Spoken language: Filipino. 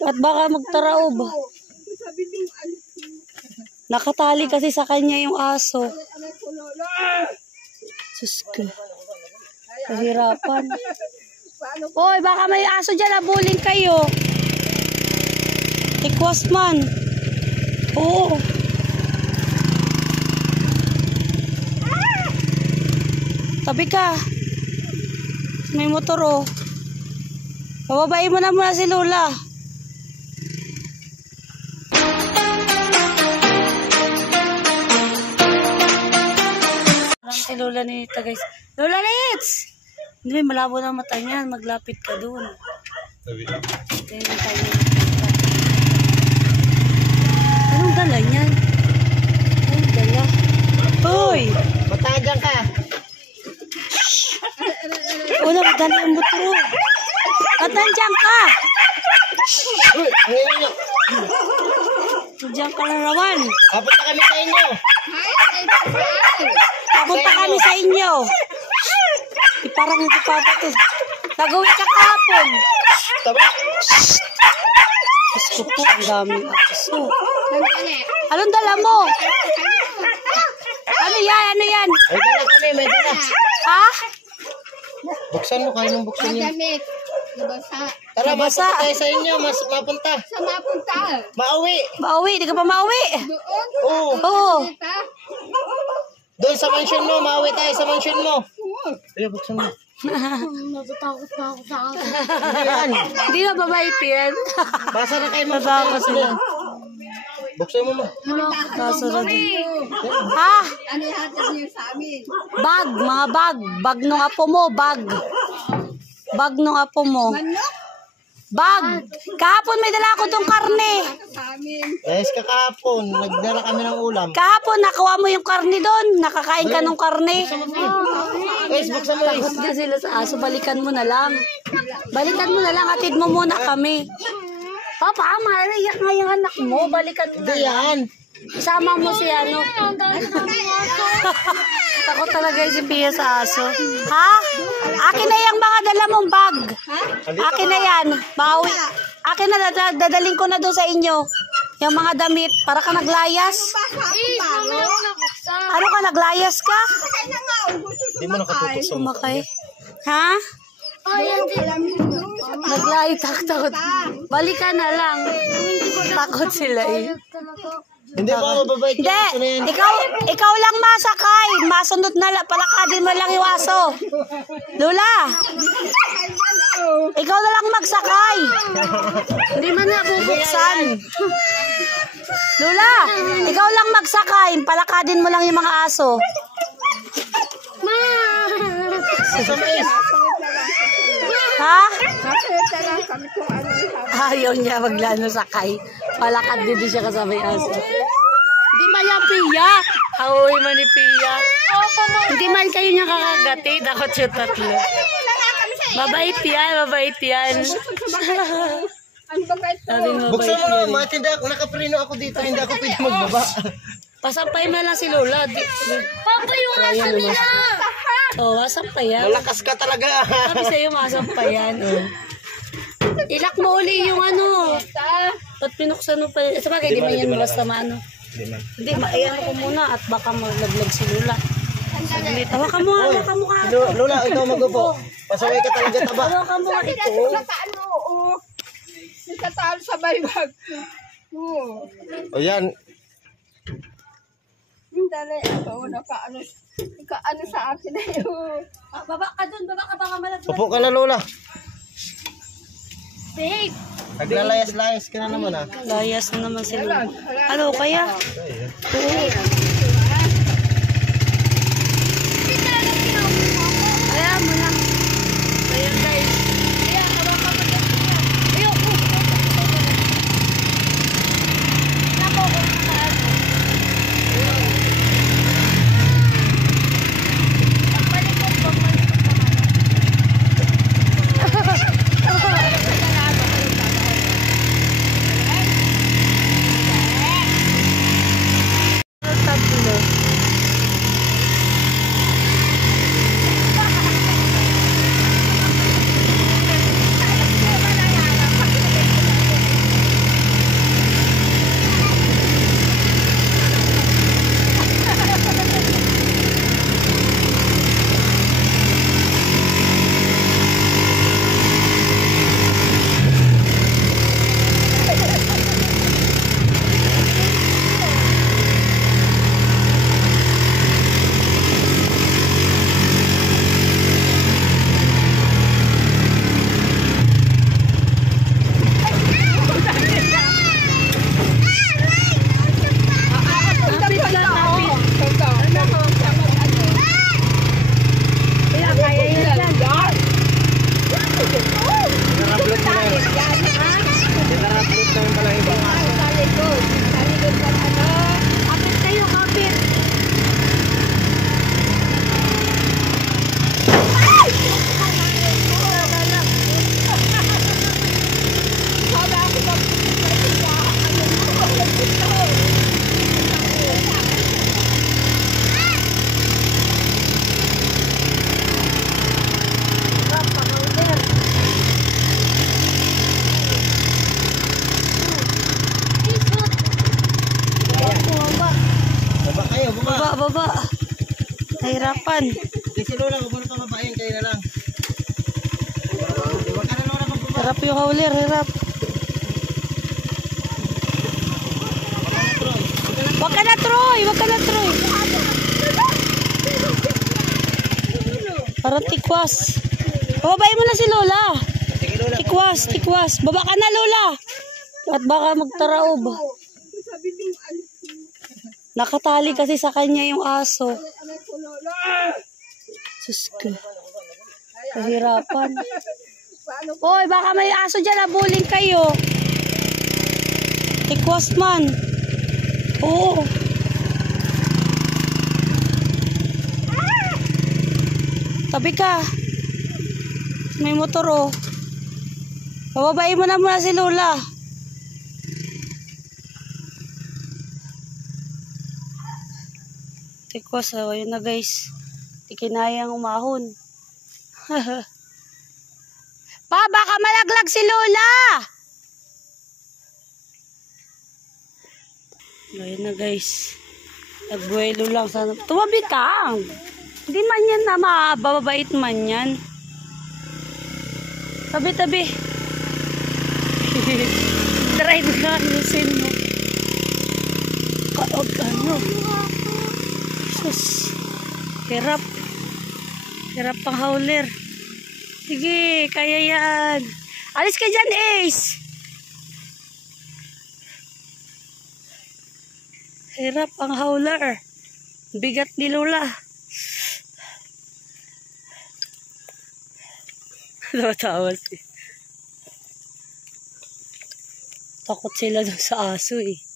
At baka magtaraob. Nakatali kasi sa kanya yung aso. Sus ko. Kahirapan. Hoy, baka may aso dyan. Abulin kayo. Ikwas man. Oo. Tabi ka. May motor oh. Pababain mo na muna si Lola. Si Lola Nita guys. Lola Nits! Hindi, malabo na mata niyan. Maglapit ka dun. Anong dala niyan? Anong dala? Hoy! Matadyan ka. Wala, magdala yung motor. At nandiyan ka! Uy, ngayon nyo. Nandiyan ka na naman. Papunta kami sa inyo. Papunta kami sa inyo. Parang hindi pa ito. Nagawin ka kahapon. Taba. Gusto po, ang daming aso. Anong dala mo? Ano yan? Ano yan? May dala kami, may dala. Ha? Buksan mo, kaya mong buksan yun. Damit. Nabasa. Tara, Nabasa. mapunta tayo sa inyo. Mapunta. Sa mapunta. Mauwi. Mauwi, di ka pa mauwi. Doon. Oo. Oo. Kita. Doon sa mansion mo. Mauwi tayo sa mansion mo. Ay, buksan mo. Natatakot na ako sa akin. Hindi yan. Hindi na babait yan. Basa na kayo mga Natawa sila. Buksan mo mo. Kaso na din. Ha? Ano yung hatid niyo sa amin? Bag, mga bag. Bag nung apo mo, bag. Bag nung apo mo. Manok Bag. Kahapon may dala ako tong karne. sa amin. Guys, kakahapon. Nagdala kami ng ulam. Kahapon nakuha mo yung karne doon. Nakakain ka ng karne. Guys, buksan mo guys. Takot ka sila sa aso. Balikan mo na lang. Balikan mo na lang. Atid mo muna kami. Papa, maiyak nga yung anak mo. Balikan mo na Hindi lang. yan. Isama mo si ano. Takot talaga si Pia sa aso. Ha? Akin na yung mga dala mong bag. Akin na yan. Bawi. Akin na, dadaling ko na doon sa inyo. Yung mga damit. Para ka naglayas. Ano ka, naglayas ka? Hindi mo nakatutok sa mukha. Sumakay. Ha? Naglayas. Takot. Balikan na lang. Takot sila eh. Hindi mo mababait yung aso na yan. Hindi. Ikaw lang masakay. Masunod na lang. Palakadin mo lang yung aso. Lola. Ikaw na lang magsakay. Hindi man na bubuksan. Lola. Ikaw lang magsakay. Palakadin mo lang yung mga aso. Ha? Ayaw niya maglano sakay. Palakad din siya kasama yung aso. Hindi man yan, Pia. Hawi man ni Pia. Hindi man kayo niya kakagati. Dakot siya tatlo. Mabait yan, mabait yan. Ano ba kahit Sabi mo, Buksan mabait mo yan. na. Matindi ako. Nakaprino ako dito. Hindi ako pwede magbaba. Pasampay mo lang si Lola. Papa, yung aso nila. Oo, masampay yan. Malakas ka talaga. Sabi sa'yo, masampay yan. Oh. Ilak mo uli yung ano. Ba't pinuksan mo pa? Sabagay, di ba yan basta maano? Hindi, maiyan ko muna at baka maglaglag si Lola. Hawakan mo, hawakan mo ka. Lola, ikaw mag-upo. Pasaway ka talaga taba. Hawakan mo ka ito. sa ano, oo. Sa talo sa baybag. Oo. O yan. Dali, ako, nakaano sa akin na yun. Baba ka dun, baba ka baka malaglag. Upo ka na, Lola. Babe. Naglalayas-layas ka na naman, ha? Layas na naman si Lola. Ano kaya? Oo. Kaya mo lang. Kaya guys. Kaya, hawakan mo lang. Ayoko. Nako, kung paano. Pagpalikot naman. Nahihirapan. Di si Lola, huwag mo na pababain, kayo na lang. Huwag ka na Lola magbaba. Hirap yung hauler, hirap. Wag ka na, Troy! Wag ka na, Troy! Parang tikwas. Bababain mo na si Lola. Sige Lola. Tikwas, tikwas. Baba ka na, Lola. At baka magtaraob. Sabi niyo, Nakatali kasi sa kanya yung aso. anak ko, Lola. Sus ko. Kahirapan. Paano Oy, baka may aso dyan, abuling kayo. Tikwas man. Oo. Tabi ka. May motor oh. Bababain mo na muna si Lola. Tikwas oh, yun na guys. Di kinayang umahon. Pa, baka malaglag si Lola. Ayun na guys. Nagbuelo lang sana. Tumabi ka. Hindi man yan na mababait man yan. Tabi-tabi. Drive ka, lusin mo. Kaog ano. Sus. Hirap. Hirap pang hauler. Sige, kaya yan. Alis ka dyan, Ace. Hirap ang hauler. Bigat ni Lola. Tawa siya. Takot sila dun sa aso eh.